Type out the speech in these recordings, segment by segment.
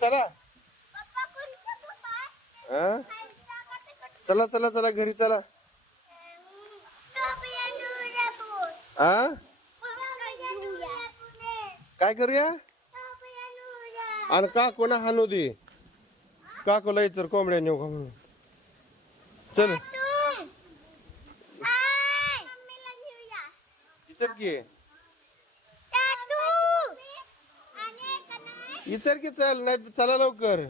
चला हा चला चला चला घरी चला हा काय करूया आणि काकूना हाणू दे काकूला इतर कोंबड्या नेऊ का म्हणून चल इतर की इतर की चल नाही चला लवकर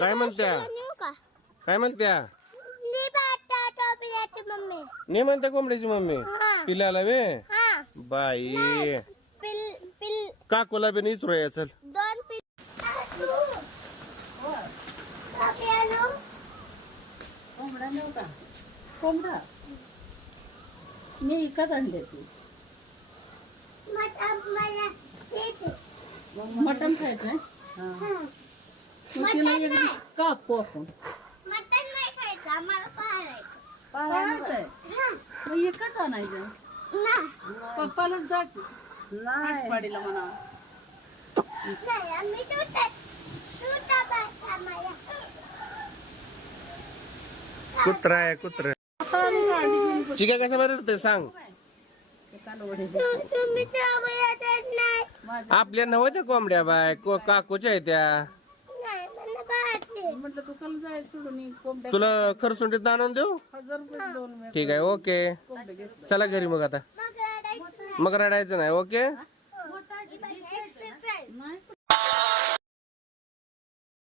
काय म्हणत्या काय म्हणत्या नाही म्हणत्या कोंबड्याची मम्मी पिल्याला वे बाई काकूला बी इचरू या चल कोंबडा नेऊ का कोंबडा मी इकत आणले ती मटण खायचंय तिला एक कापू आपण पाळायचंय मग इकत आणायचं पप्पालाच जाट नाही पाडीला म्हणा कुत्रा आहे कुत्रा चिका कसा बरं सांग आपल्या नव्हत्या कोंबड्या बाय काकूच्या आहे त्या म्हटलं तू काल जाय सोडून कोंबड्या तुला खरसुंडीत आणून देऊ 1000 रुपये दोन ठीक आहे ओके चला घरी मग आता मग रडायचं नाही ओके